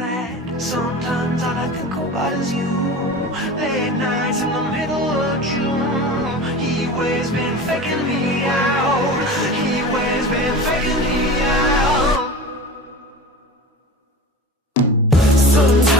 sad. Sometimes all I think about is you. Late nights in the middle of June. He always been faking me out. He always been faking me out. Sometimes